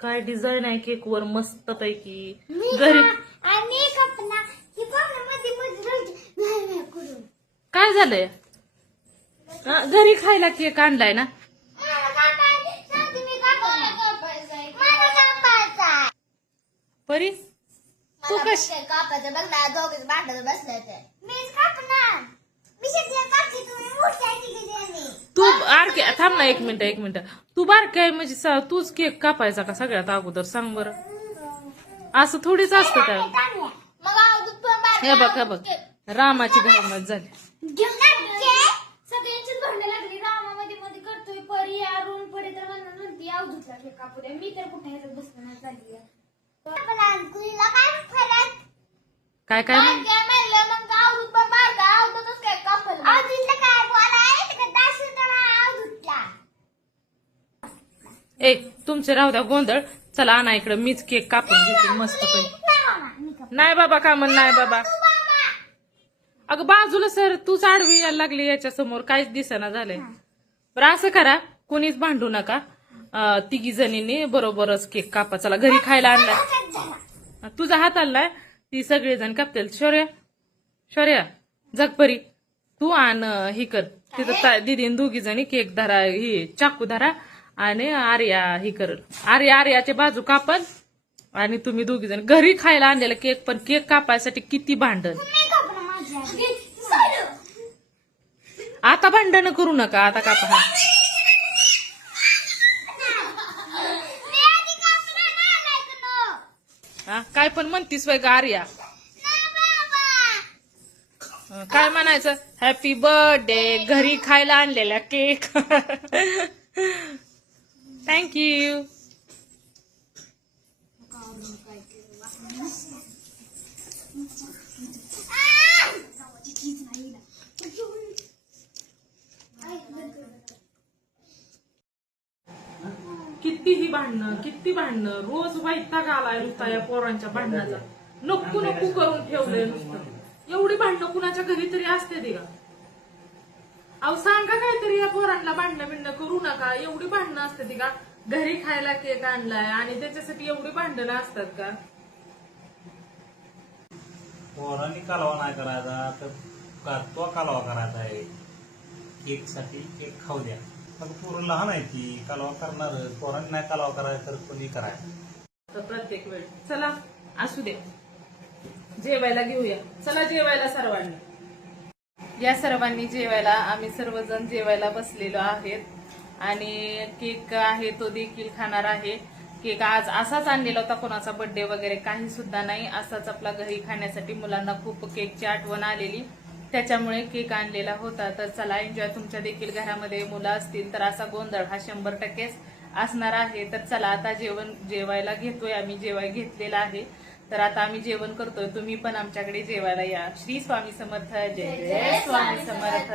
काय डिझाईन आहे केक वर मस्त पैकी. घरी काय झालंय? घरी खायला केक आणलाय ना? परी तू कशी कापायचं बघ ना, दोघेच भांडत बसले ते. तू आरके थांब ना, एक मिनिट. तू बारकाय म्हणजे तूच केक कापायचा का सगळ्यात अगोदर? सांग बरं. असं थोडीच असतं त्या. हे बघ रामाची घालमत झाली. सगळ्यांचीच भांडण लागली. रामामध्ये मध्ये करतोय परी अरुण परी तर म्हणती अवधूतला केक कापू द्या. मी तर कुठे ह्याच्यात बसणार झाली. काय काय म्हण ए तुमचे राहू द्या गोंधळ. चला आणा इकडं, मीच केक कापून घेते मस्त पैकी. नाही बाबा का म्हण नाही बाबा. अगं बाजूला सर, तूच आडवी यायला लागली याच्या समोर, काहीच दिसेना झालंय. बरं असं करा, कोणीच भांडू नका. तिघी जणींनी बरोबरच केक कापा. चला घरी खायला आणलाय. तुझा हात आणलाय, ती सगळे जण कापतील. शौर्या जगपरी तू आण ही कर तिथं. दिदीन दोघी जणी केक धरा, ही चाकू धरा आणि आर्या ही कर. आर्याचे बाजू कापल आणि तुम्ही दोघी जण. घरी खायला आणलेला केक, पण केक कापायसाठी किती भांडण. आता भांडण करू नका, आता कापा. हा काय पण म्हणतीस वय का आर्या? काय म्हणायचं? हॅपी बर्थडे, घरी खायला आणलेला केक. थँक्यू. किती भांडणं रोज वैताग आलाय नुसता या पोरांच्या भांडणाचा. नको करून ठेवलंय नुसतं. एवढी भांडणं कुणाच्या घरी तरी असते ते का? अहो सांगा काहीतरी या पोरांना, भांडणं करू नका. एवढी भांडणं असते ती का? घरी खायला केक आणलाय आणि त्याच्यासाठी एवढी भांडणं असतात का? पोरांनी कालवा नाही करायचा तर तो कालवा करायचा आहे. केक साठी केक खाऊ द्या. मग पोरं लहान आहे ती, कालवा करणार. पोरांनी नाही कालवा करायचा तर कोणी करायचं तर प्रत्येक वेळ. चला असू दे, जेवायला घेऊया. चला जेवायला सर्वांनी या. सर्वांनी जेवायला, आम्ही सर्वजण जेवायला बसलेलो आहेत आणि केक आहे तो देखील खाणार आहे. केक आज असाच आणलेला होता, कोणाचा बर्थडे वगैरे काही सुद्धा नाही. असाच आपला घरी खाण्यासाठी. मुलांना खूप केकची आठवण आलेली, त्याच्यामुळे केक आणलेला होता. तर चला एन्जॉय. तुमच्या देखील घरामध्ये मुलं असतील तर असा गोंधळ हा 100% असणार आहे. तर चला आता जेवायला घेतोय आम्ही. जेवाय घेतलेला आहे तर आता आम्ही जेवण करतोय. तुम्ही पण आमच्याकडे जेवायला या. श्री स्वामी समर्थ. जय जय स्वामी समर्थ.